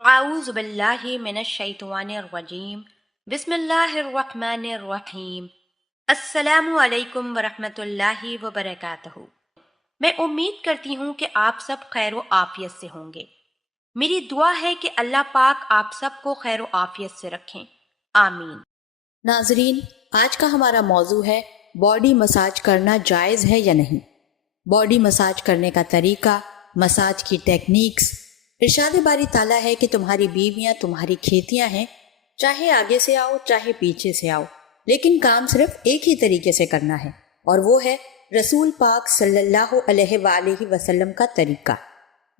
اعوذ باللہ من الشیطان الرجیم بسم اللہ الرحمن الرحیم السلام علیکم ورحمۃ اللہ وبرکاتہ۔ میں امید کرتی ہوں کہ آپ سب خیر و عافیت سے ہوں گے۔ میری دعا ہے کہ اللہ پاک آپ سب کو خیر و عافیت سے رکھیں، آمین۔ ناظرین، آج کا ہمارا موضوع ہے باڈی مساج کرنا جائز ہے یا نہیں۔ باڈی مساج کرنے کا طریقہ، مساج کی ٹیکنیکس۔ ارشاد باری تعالیٰ ہے کہ تمہاری بیویاں تمہاری کھیتیاں ہیں، چاہے آگے سے آؤ چاہے پیچھے سے آؤ، لیکن کام صرف ایک ہی طریقے سے کرنا ہے، اور وہ ہے رسول پاک صلی اللہ علیہ وآلہ وسلم کا طریقہ۔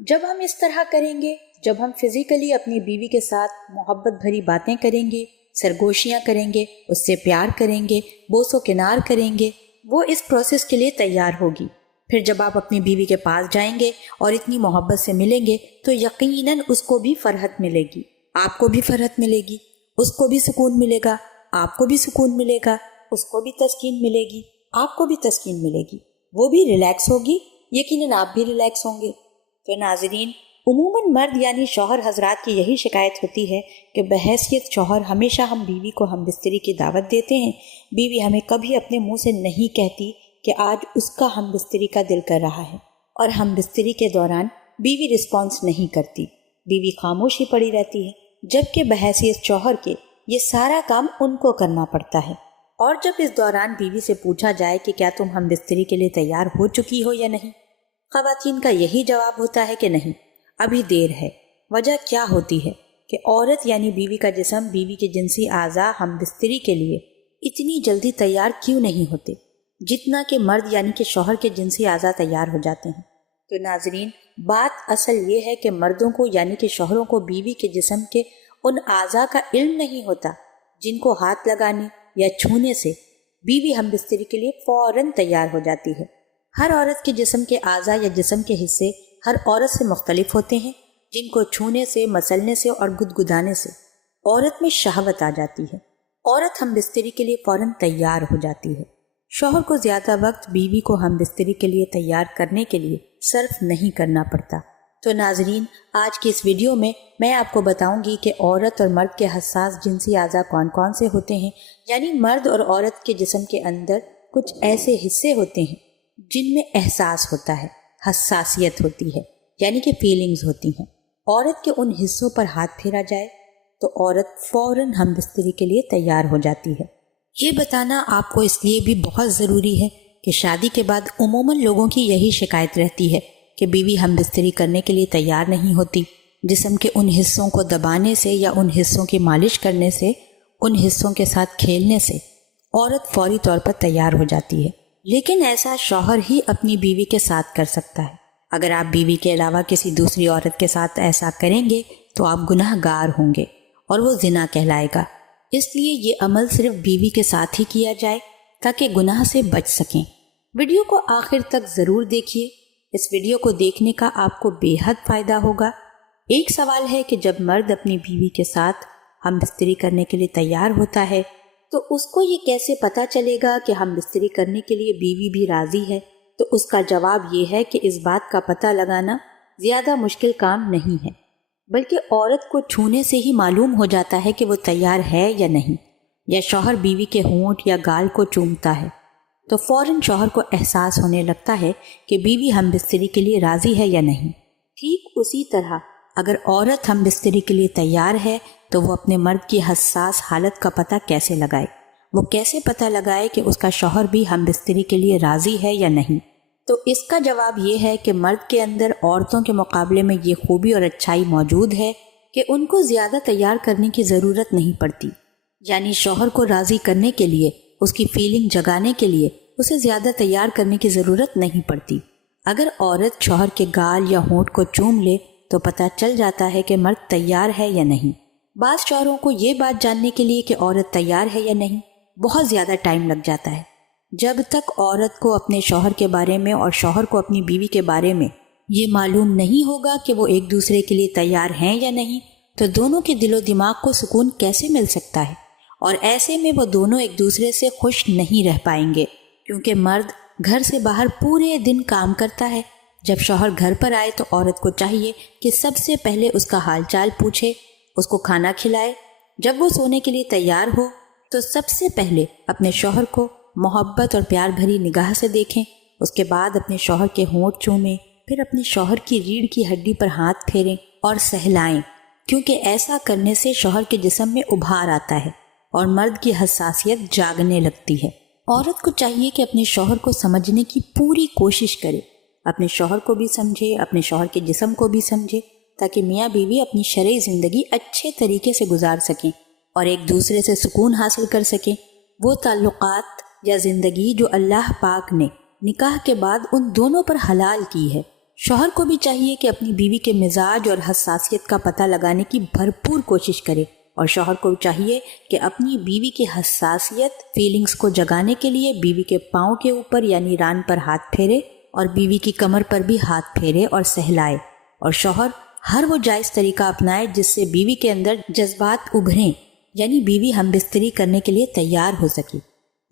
جب ہم اس طرح کریں گے، جب ہم فزیکلی اپنی بیوی کے ساتھ محبت بھری باتیں کریں گے، سرگوشیاں کریں گے، اس سے پیار کریں گے، بوس و کنار کریں گے، وہ اس پروسیس کے لیے تیار ہوگی۔ پھر جب آپ اپنی بیوی کے پاس جائیں گے اور اتنی محبت سے ملیں گے تو یقیناً اس کو بھی فرحت ملے گی، آپ کو بھی فرحت ملے گی، اس کو بھی سکون ملے گا، آپ کو بھی سکون ملے گا، اس کو بھی تسکین ملے گی، آپ کو بھی تسکین ملے گی، وہ بھی ریلیکس ہوگی، یقیناً آپ بھی ریلیکس ہوں گے۔ تو ناظرین، عموماً مرد یعنی شوہر حضرات کی یہی شکایت ہوتی ہے کہ بحیثیت شوہر ہمیشہ ہم بیوی کو ہم بستری کی دعوت دیتے ہیں، بیوی ہمیں کبھی اپنے منہ سے نہیں کہتی کہ آج اس کا ہم بستری کا دل کر رہا ہے، اور ہم بستری کے دوران بیوی رسپانس نہیں کرتی، بیوی خاموشی پڑی رہتی ہے، جبکہ بحیثیت شوہر کے یہ سارا کام ان کو کرنا پڑتا ہے۔ اور جب اس دوران بیوی سے پوچھا جائے کہ کیا تم ہم بستری کے لیے تیار ہو چکی ہو یا نہیں، خواتین کا یہی جواب ہوتا ہے کہ نہیں، ابھی دیر ہے۔ وجہ کیا ہوتی ہے کہ عورت یعنی بیوی کا جسم، بیوی کے جنسی اعضاء ہم بستری کے لیے اتنی جلدی تیار کیوں نہیں ہوتے جتنا کہ مرد یعنی کہ شوہر کے جنسی اعضاء تیار ہو جاتے ہیں۔ تو ناظرین، بات اصل یہ ہے کہ مردوں کو یعنی کہ شوہروں کو بیوی کے جسم کے ان اعضاء کا علم نہیں ہوتا جن کو ہاتھ لگانے یا چھونے سے بیوی ہم بستری کے لیے فوراً تیار ہو جاتی ہے۔ ہر عورت کے جسم کے اعضاء یا جسم کے حصے ہر عورت سے مختلف ہوتے ہیں، جن کو چھونے سے، مسلنے سے اور گدگدانے سے عورت میں شہوت آ جاتی ہے۔ عورت ہم بستری کے لیے فوراً تیار ہو جاتی ہے۔ شوہر کو زیادہ وقت بیوی کو ہم بستری کے لیے تیار کرنے کے لیے صرف نہیں کرنا پڑتا۔ تو ناظرین، آج کی اس ویڈیو میں آپ کو بتاؤں گی کہ عورت اور مرد کے حساس جنسی اعضاء کون کون سے ہوتے ہیں، یعنی مرد اور عورت کے جسم کے اندر کچھ ایسے حصے ہوتے ہیں جن میں احساس ہوتا ہے، حساسیت ہوتی ہے، یعنی کہ فیلنگز ہوتی ہیں۔ عورت کے ان حصوں پر ہاتھ پھیرا جائے تو عورت فوراً ہم بستری کے لیے تیار ہو جاتی ہے۔ یہ بتانا آپ کو اس لیے بھی بہت ضروری ہے کہ شادی کے بعد عموماً لوگوں کی یہی شکایت رہتی ہے کہ بیوی ہم بستری کرنے کے لیے تیار نہیں ہوتی۔ جسم کے ان حصوں کو دبانے سے یا ان حصوں کی مالش کرنے سے، ان حصوں کے ساتھ کھیلنے سے عورت فوری طور پر تیار ہو جاتی ہے، لیکن ایسا شوہر ہی اپنی بیوی کے ساتھ کر سکتا ہے۔ اگر آپ بیوی کے علاوہ کسی دوسری عورت کے ساتھ ایسا کریں گے تو آپ گناہ گار ہوں گے اور وہ زنا کہلائے گا۔ اس لیے یہ عمل صرف بیوی کے ساتھ ہی کیا جائے تاکہ گناہ سے بچ سکیں۔ ویڈیو کو آخر تک ضرور دیکھیے، اس ویڈیو کو دیکھنے کا آپ کو بے حد فائدہ ہوگا۔ ایک سوال ہے کہ جب مرد اپنی بیوی کے ساتھ ہم بستری کرنے کے لیے تیار ہوتا ہے تو اس کو یہ کیسے پتہ چلے گا کہ ہم بستری کرنے کے لیے بیوی بھی راضی ہے؟ تو اس کا جواب یہ ہے کہ اس بات کا پتہ لگانا زیادہ مشکل کام نہیں ہے، بلکہ عورت کو چھونے سے ہی معلوم ہو جاتا ہے کہ وہ تیار ہے یا نہیں۔ یا شوہر بیوی کے ہونٹ یا گال کو چومتا ہے تو فوراً شوہر کو احساس ہونے لگتا ہے کہ بیوی ہم بستری کے لیے راضی ہے یا نہیں۔ ٹھیک اسی طرح اگر عورت ہم بستری کے لیے تیار ہے تو وہ اپنے مرد کی حساس حالت کا پتہ کیسے لگائے؟ وہ کیسے پتہ لگائے کہ اس کا شوہر بھی ہم بستری کے لیے راضی ہے یا نہیں؟ تو اس کا جواب یہ ہے کہ مرد کے اندر عورتوں کے مقابلے میں یہ خوبی اور اچھائی موجود ہے کہ ان کو زیادہ تیار کرنے کی ضرورت نہیں پڑتی، یعنی شوہر کو راضی کرنے کے لیے، اس کی فیلنگ جگانے کے لیے اسے زیادہ تیار کرنے کی ضرورت نہیں پڑتی۔ اگر عورت شوہر کے گال یا ہونٹ کو چوم لے تو پتہ چل جاتا ہے کہ مرد تیار ہے یا نہیں۔ بعض شوہروں کو یہ بات جاننے کے لیے کہ عورت تیار ہے یا نہیں بہت زیادہ ٹائم لگ جاتا ہے۔ جب تک عورت کو اپنے شوہر کے بارے میں اور شوہر کو اپنی بیوی کے بارے میں یہ معلوم نہیں ہوگا کہ وہ ایک دوسرے کے لیے تیار ہیں یا نہیں، تو دونوں کے دل و دماغ کو سکون کیسے مل سکتا ہے؟ اور ایسے میں وہ دونوں ایک دوسرے سے خوش نہیں رہ پائیں گے، کیونکہ مرد گھر سے باہر پورے دن کام کرتا ہے، جب شوہر گھر پر آئے تو عورت کو چاہیے کہ سب سے پہلے اس کا حال چال پوچھے، اس کو کھانا کھلائے۔ جب وہ سونے کے لیے تیار ہو تو سب سے پہلے اپنے شوہر کو محبت اور پیار بھری نگاہ سے دیکھیں، اس کے بعد اپنے شوہر کے ہونٹ چومیں، پھر اپنے شوہر کی ریڑھ کی ہڈی پر ہاتھ پھیریں اور سہلائیں، کیونکہ ایسا کرنے سے شوہر کے جسم میں ابھار آتا ہے اور مرد کی حساسیت جاگنے لگتی ہے۔ عورت کو چاہیے کہ اپنے شوہر کو سمجھنے کی پوری کوشش کرے، اپنے شوہر کو بھی سمجھے، اپنے شوہر کے جسم کو بھی سمجھے، تاکہ میاں بیوی اپنی شرعی زندگی اچھے طریقے سے گزار سکیں اور ایک دوسرے سے سکون حاصل کر سکیں۔ وہ تعلقات یا زندگی جو اللہ پاک نے نکاح کے بعد ان دونوں پر حلال کی ہے۔ شوہر کو بھی چاہیے کہ اپنی بیوی کے مزاج اور حساسیت کا پتہ لگانے کی بھرپور کوشش کرے، اور شوہر کو چاہیے کہ اپنی بیوی کی حساسیت فیلنگز کو جگانے کے لیے بیوی کے پاؤں کے اوپر یعنی ران پر ہاتھ پھیرے اور بیوی کی کمر پر بھی ہاتھ پھیرے اور سہلائے، اور شوہر ہر وہ جائز طریقہ اپنائے جس سے بیوی کے اندر جذبات ابھریں، یعنی بیوی ہم بستری کرنے کے لیے تیار ہو سکے۔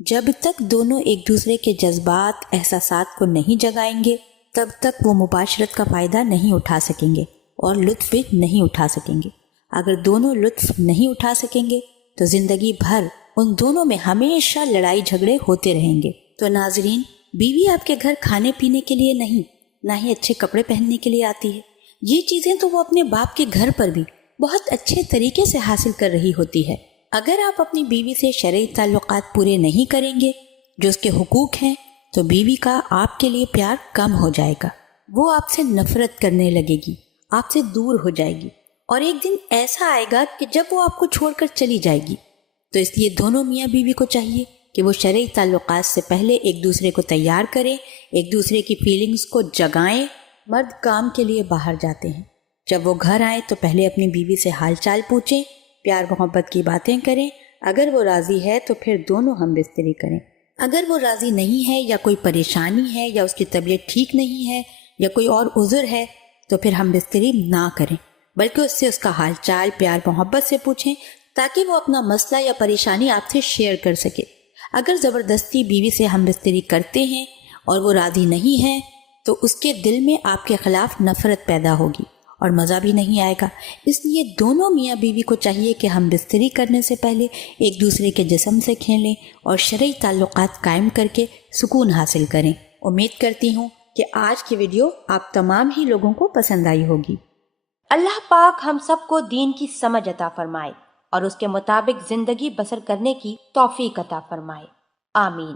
جب تک دونوں ایک دوسرے کے جذبات احساسات کو نہیں جگائیں گے تب تک وہ مباشرت کا فائدہ نہیں اٹھا سکیں گے اور لطف بھی نہیں اٹھا سکیں گے۔ اگر دونوں لطف نہیں اٹھا سکیں گے تو زندگی بھر ان دونوں میں ہمیشہ لڑائی جھگڑے ہوتے رہیں گے۔ تو ناظرین، بیوی آپ کے گھر کھانے پینے کے لیے نہیں، نہ ہی اچھے کپڑے پہننے کے لیے آتی ہے۔ یہ چیزیں تو وہ اپنے باپ کے گھر پر بھی بہت اچھے طریقے سے حاصل کر رہی ہوتی ہے۔ اگر آپ اپنی بیوی سے شرعی تعلقات پورے نہیں کریں گے جو اس کے حقوق ہیں تو بیوی کا آپ کے لیے پیار کم ہو جائے گا، وہ آپ سے نفرت کرنے لگے گی، آپ سے دور ہو جائے گی، اور ایک دن ایسا آئے گا کہ جب وہ آپ کو چھوڑ کر چلی جائے گی۔ تو اس لیے دونوں میاں بیوی کو چاہیے کہ وہ شرعی تعلقات سے پہلے ایک دوسرے کو تیار کریں، ایک دوسرے کی فیلنگز کو جگائیں۔ مرد کام کے لیے باہر جاتے ہیں، جب وہ گھر آئیں تو پہلے اپنی بیوی سے حال چال پوچھیں، پیار محبت کی باتیں کریں، اگر وہ راضی ہے تو پھر دونوں ہم بستری کریں۔ اگر وہ راضی نہیں ہے یا کوئی پریشانی ہے یا اس کی طبیعت ٹھیک نہیں ہے یا کوئی اور عذر ہے تو پھر ہم بستری نہ کریں، بلکہ اس سے اس کا حال چال پیار محبت سے پوچھیں تاکہ وہ اپنا مسئلہ یا پریشانی آپ سے شیئر کر سکے۔ اگر زبردستی بیوی سے ہم بستری کرتے ہیں اور وہ راضی نہیں ہے تو اس کے دل میں آپ کے خلاف نفرت پیدا ہوگی اور مزہ بھی نہیں آئے گا۔ اس لیے دونوں میاں بیوی کو چاہیے کہ ہم بستری کرنے سے پہلے ایک دوسرے کے جسم سے کھیلیں اور شرعی تعلقات قائم کر کے سکون حاصل کریں۔ امید کرتی ہوں کہ آج کی ویڈیو آپ تمام ہی لوگوں کو پسند آئی ہوگی۔ اللہ پاک ہم سب کو دین کی سمجھ عطا فرمائے اور اس کے مطابق زندگی بسر کرنے کی توفیق عطا فرمائے، آمین۔